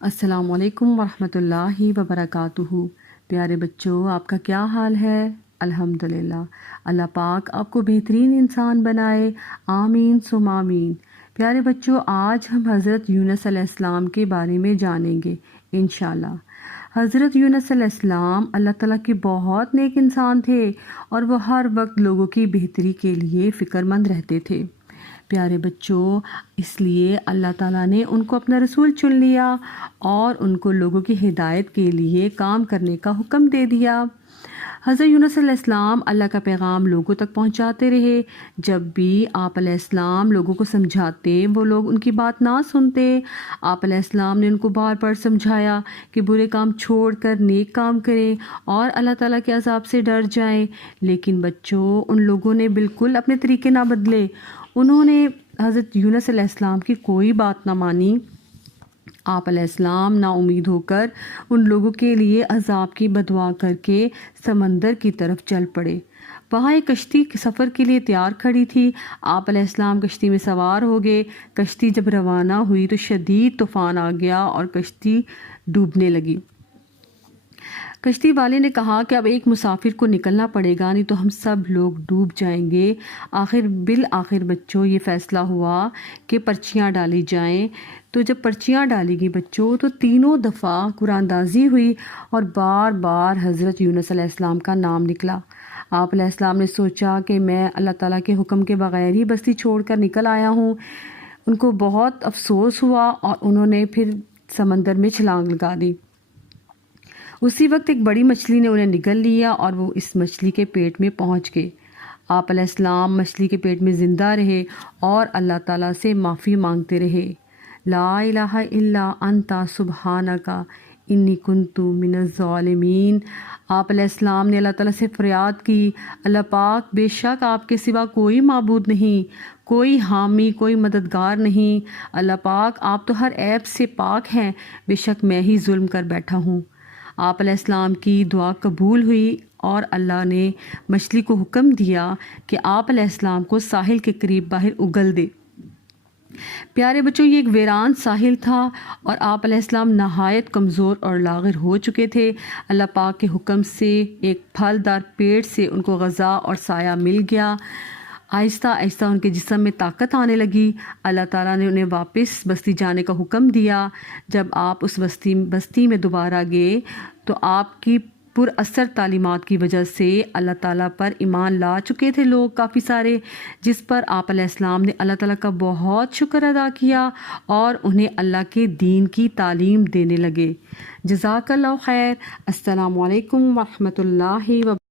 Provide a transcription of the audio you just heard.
السلام علیکم ورحمۃ اللہ وبرکاتہ۔ پیارے بچوں، آپ کا کیا حال ہے؟ الحمدللہ۔ اللہ پاک آپ کو بہترین انسان بنائے، آمین ثم آمین۔ پیارے بچوں، آج ہم حضرت یونس علیہ السلام کے بارے میں جانیں گے انشاءاللہ۔ حضرت یونس علیہ السلام اللہ تعالیٰ کے بہت نیک انسان تھے اور وہ ہر وقت لوگوں کی بہتری کے لیے فکر مند رہتے تھے۔ پیارے بچوں، اس لیے اللہ تعالیٰ نے ان کو اپنا رسول چن لیا اور ان کو لوگوں کی ہدایت کے لیے کام کرنے کا حکم دے دیا۔ حضرت یونس علیہ السلام اللہ کا پیغام لوگوں تک پہنچاتے رہے۔ جب بھی آپ علیہ السلام لوگوں کو سمجھاتے، وہ لوگ ان کی بات نہ سنتے۔ آپ علیہ السلام نے ان کو بار بار سمجھایا کہ برے کام چھوڑ کر نیک کام کریں اور اللہ تعالیٰ کے عذاب سے ڈر جائیں، لیکن بچوں، ان لوگوں نے بالکل اپنے طریقے نہ بدلے۔ انہوں نے حضرت یونس علیہ السلام کی کوئی بات نہ مانی۔ آپ علیہ السلام نا امید ہو کر ان لوگوں کے لیے عذاب کی بدعا کر کے سمندر کی طرف چل پڑے۔ وہاں ایک کشتی سفر کے لیے تیار کھڑی تھی۔ آپ علیہ السلام کشتی میں سوار ہو گئے۔ کشتی جب روانہ ہوئی تو شدید طوفان آ گیا اور کشتی ڈوبنے لگی۔ کشتی والے نے کہا کہ اب ایک مسافر کو نکلنا پڑے گا، نہیں تو ہم سب لوگ ڈوب جائیں گے۔ بالآخر بچوں یہ فیصلہ ہوا کہ پرچیاں ڈالی جائیں۔ تو جب پرچیاں ڈالی گئی بچوں، تو تینوں دفعہ قرآن اندازی ہوئی اور بار بار حضرت یونس علیہ السلام کا نام نکلا۔ آپ علیہ السلام نے سوچا کہ میں اللہ تعالیٰ کے حکم کے بغیر ہی بستی چھوڑ کر نکل آیا ہوں۔ ان کو بہت افسوس ہوا اور انہوں نے پھر سمندر میں چھلانگ لگا دی۔ اسی وقت ایک بڑی مچھلی نے انہیں نگل لیا اور وہ اس مچھلی کے پیٹ میں پہنچ گئے۔ آپ علیہ السلام مچھلی کے پیٹ میں زندہ رہے اور اللہ تعالیٰ سے معافی مانگتے رہے۔ لا الہ الا انت سبحانک انی کنت من الظالمین۔ آپ علیہ السلام نے اللہ تعالیٰ سے فریاد کی، اللہ پاک، بے شک آپ کے سوا کوئی معبود نہیں، کوئی حامی، کوئی مددگار نہیں۔ اللہ پاک، آپ تو ہر عیب سے پاک ہیں، بے شک میں ہی ظلم کر بیٹھا ہوں۔ آپ علیہ السلام کی دعا قبول ہوئی اور اللہ نے مچھلی کو حکم دیا کہ آپ علیہ السلام کو ساحل کے قریب باہر اگل دے۔ پیارے بچوں، یہ ایک ویران ساحل تھا اور آپ علیہ السلام نہایت کمزور اور لاغر ہو چکے تھے۔ اللہ پاک کے حکم سے ایک پھلدار پیڑ سے ان کو غذا اور سایہ مل گیا۔ آہستہ آہستہ ان کے جسم میں طاقت آنے لگی۔ اللہ تعالیٰ نے انہیں واپس بستی جانے کا حکم دیا۔ جب آپ اس بستی میں دوبارہ گئے تو آپ کی پر اثر تعلیمات کی وجہ سے اللہ تعالیٰ پر ایمان لا چکے تھے لوگ کافی سارے، جس پر آپ علیہ السلام نے اللہ تعالیٰ کا بہت شکر ادا کیا اور انہیں اللہ کے دین کی تعلیم دینے لگے۔ جزاک اللہ خیر۔ السلام علیکم ورحمۃ اللہ وبرکاتہ۔